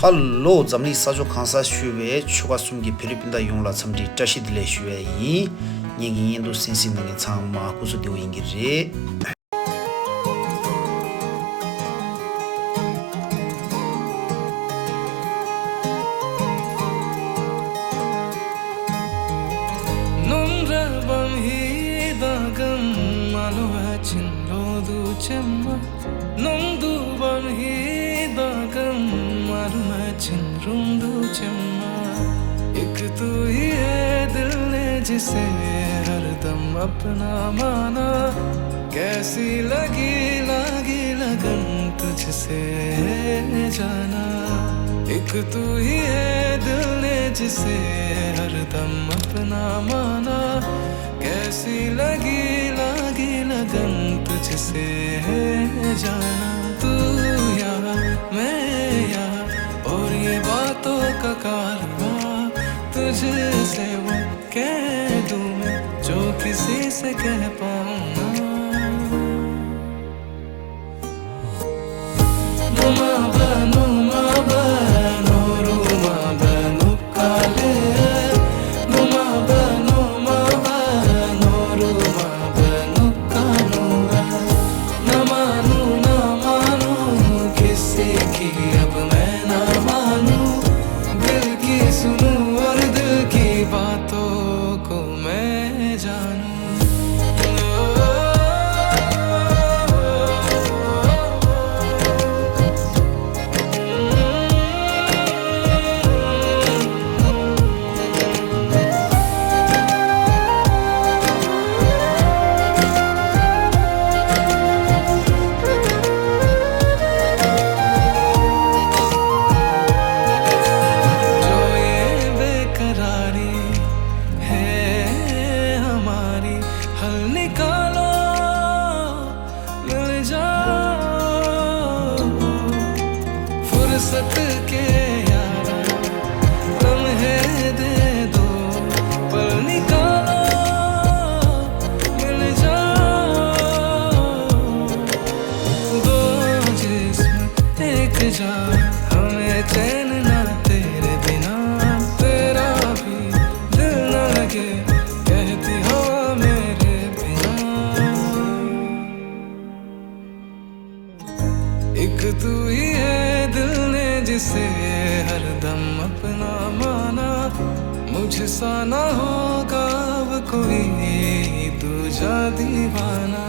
Hello, zamni sajo khansa shuwe chuka sumgi Philippines yongla chamdi tashi dile shuwe yi nyingi yendo sensi nange changma kusu dewa ingire. एक तू ही है दिल ने जिसे हरदम अपना माना कैसी लगी लगन तुझसे जाना एक तू ही है दिल ने जिसे हरदम अपना माना कैसी लगी लगन तुझसे जाना तू यहाँ मैं यहाँ और ये बातों का कारवां तुझसे वो कह दूं मैं जो किसी से कह पाऊं ना नुमा बनो रूमा बनो काले नुमा बनो रूमा बनो कानूरा न मानू किसी की अब मैं ना मानू दिल की सुनूं और दिल की बातों को मैं जानूं जो ये बेकरारी है हमारी हल निकालो मिल जाओ फुर्सत के यारा लम्हे दे दो पल निकालो मिल जाओ दो जिस्म एक जान हमें चैन ना तेरे बिना तेरा भी दिल न लगे कहती हवा मेरे बिना एक तू ही है दिल ने जिसे हरदम अपना माना मुझसा ना होगा अब कोई दूजा दीवाना